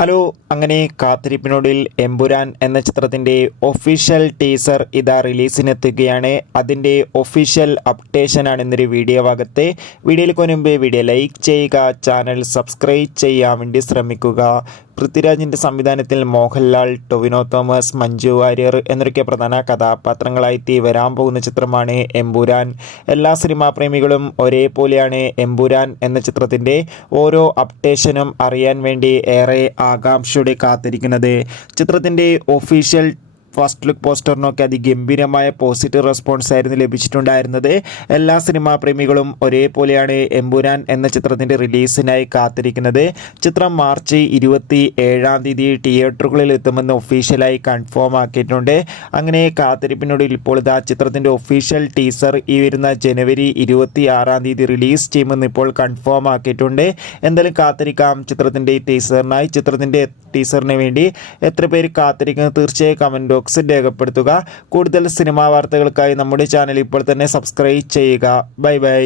Hello, അങ്ങനെ കാത്തിരിപ്പിനൊടുവിൽ എമ്പുരാൻ എന്ന ചിത്രത്തിൻ്റെ ഒഫീഷ്യൽ ടീസർ ഇതാ റിലീസിനെത്തുകയാണ്. അതിൻ്റെ ഒഫീഷ്യൽ അപ്ഡേഷനാണ് ഇന്നൊരു വീഡിയോ ഭാഗത്ത്. വീഡിയോയിലേക്ക് മുൻപ് വീഡിയോ ലൈക്ക് ചെയ്യുക, ചാനൽ സബ്സ്ക്രൈബ് ചെയ്യാൻ വേണ്ടി ശ്രമിക്കുക. പൃഥ്വിരാജിൻ്റെ സംവിധാനത്തിൽ മോഹൻലാൽ, ടൊവിനോ തോമസ്, മഞ്ജു വാര്യർ എന്നൊക്കെ പ്രധാന കഥാപാത്രങ്ങളായി വരാൻ പോകുന്ന ചിത്രമാണ് എമ്പുരാൻ. എല്ലാ സിനിമാ പ്രേമികളും ഒരേപോലെയാണ് എമ്പുരാൻ എന്ന ചിത്രത്തിൻ്റെ ഓരോ അപ്ഡേഷനും അറിയാൻ വേണ്ടി ഏറെ ആകാംക്ഷയോടെ കാത്തിരിക്കുന്നത്. ചിത്രത്തിൻ്റെ ഒഫീഷ്യൽ ഫസ്റ്റ് ലുക്ക് പോസ്റ്ററിനൊക്കെ അതിഗംഭീരമായ പോസിറ്റീവ് റെസ്പോൺസ് ആയിരുന്നു ലഭിച്ചിട്ടുണ്ടായിരുന്നത്. എല്ലാ സിനിമാ പ്രേമികളും ഒരേപോലെയാണ് എമ്പുരാൻ എന്ന ചിത്രത്തിൻ്റെ റിലീസിനായി കാത്തിരിക്കുന്നത്. ചിത്രം മാർച്ച് 27 തിയേറ്ററുകളിൽ എത്തുമെന്ന് ഒഫീഷ്യലായി കൺഫേം ആക്കിയിട്ടുണ്ട്. അങ്ങനെ കാത്തിരിപ്പിനോട് ഇപ്പോൾ ഇതാ ചിത്രത്തിൻ്റെ ഒഫീഷ്യൽ ടീസർ ഈ വരുന്ന ജനുവരി 26 റിലീസ് ചെയ്യുമെന്ന് ഇപ്പോൾ കൺഫേം ആക്കിയിട്ടുണ്ട്. എന്തായാലും കാത്തിരിക്കാം ചിത്രത്തിൻ്റെ ടീസറിനായി. ചിത്രത്തിൻ്റെ ടീസറിന് വേണ്ടി എത്ര പേര് കാത്തിരിക്കുന്നത് തീർച്ചയായും കമൻറ്റ് ബോക്സിൽ രേഖപ്പെടുത്തുക. കൂടുതൽ സിനിമാ വാർത്തകൾക്കായി നമ്മുടെ ചാനൽ ഇപ്പോൾ തന്നെ സബ്സ്ക്രൈബ് ചെയ്യുക. Bye bye.